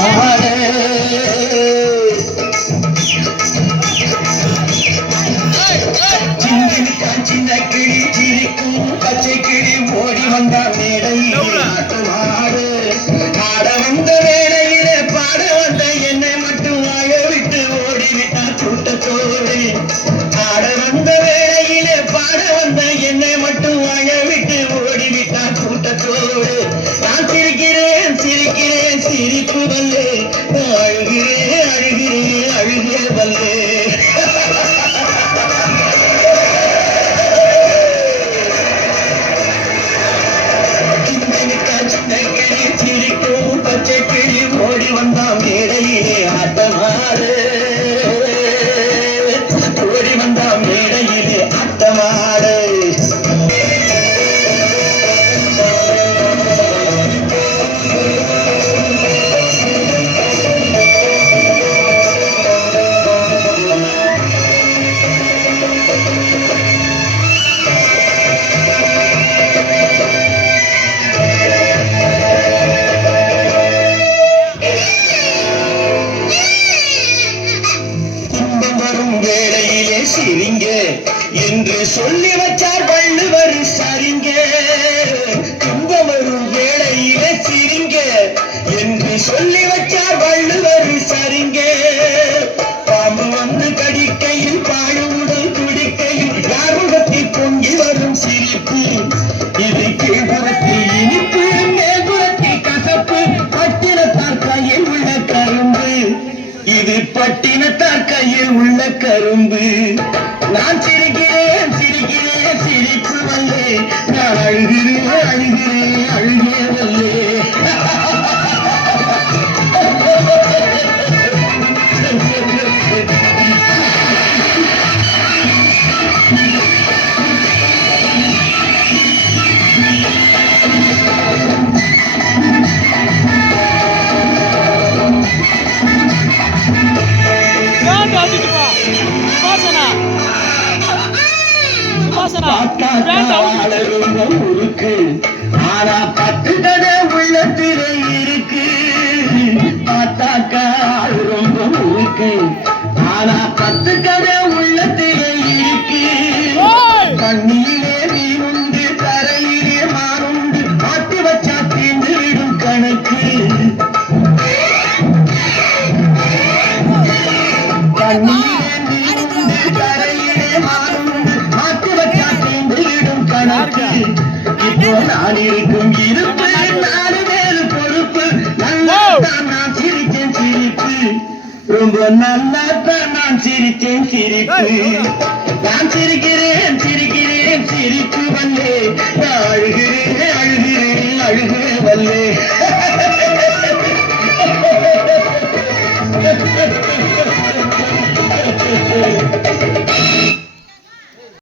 ஆட்டமாடு சின்ன கிளி சிரிக்கும் பச்சை கிளி ஓடி வந்தா மேடையில் ஆட்டமாடு ஆட வந்த வேளையிலே பாட வந்த என்னை மட்டும் வாழ விட்டு ஓடிவிட்டார் கூட்டத்தோடு ஆட வந்த வேளையிலே பாட வந்த என்னை மட்டும் வாழ விட்டு ஓடிவிட்டார் கூட்டத்தோடு நான் சிரிக்கிறேன் சிரிக்கிறேன் சிரிப்பு வல்லே அழுகிறேன் அழுகிறேன் அழுகே வல்லே சிரிக்கும் பச்சை கிளி ஓடி வந்தா மேடையிலே ஆட்டமாடு ஓடி வந்தா மேடையிலே ஆட்டமாடு வேளையிலே சிரிங்க என்று சொல்லி வச்சார் வள்ளுவர் சரிங்க துன்பம் வரும் வேளையிலே சிரிங்க என்று சொல்லி வச்சார் வள்ளுவர் சரிங்க பாம்பு வந்து கடிக்கையில் பாழுவுடல் துடிக்கையில் யாருகத்தில் பொங்கி வரும் சிரிப்பு இது கீழ்புறத்தில் இனிப்பு மேல்புறத்தில் கசப்பு பட்டினத்தார் கையில் உள்ள கரும்பு இது பட்டினத்தார் கையில் உள்ள கரும்பு நான் சிரிக்கிறேன் சிரிக்கிறேன் சிரிப்பு வல்லே நான் அழுகிறேன் அழுகிறேன் அழுகே வல்லே ஊருக்கு ஆனா பத்து கதை உள்ளத்தில இருக்கு பார்த்தாக்கா ரொம்ப ஊருக்கு ஆனா பத்து கதை உள்ளத்தில இருக்கு கண்ணியிலே மீனுண்டு கரையிலே மானுண்டு மாட்டி வச்சா தீர்ந்து விடும் கணக்கு கண்ணியிலே மீனுண்டு கரையிலே மானுண்டு மாட்டி வச்சா தீர்ந்து விடும் கணக்கு இப்போ நான் இருக்கும் இருப்பு நாலு மேல் பொறுப்பு நல்லா நான் சிரித்தேன் சிரிப்பு ரொம்ப நல்லா தான் நான் சிரித்தேன் சிரிப்பு நான் சிரிக்கிறேன் சிரிக்கிறேன் சிரிப்பு வல்லே நான் அழுகிறேன் அழுகிறேன் அழுகிறேன் வல்லே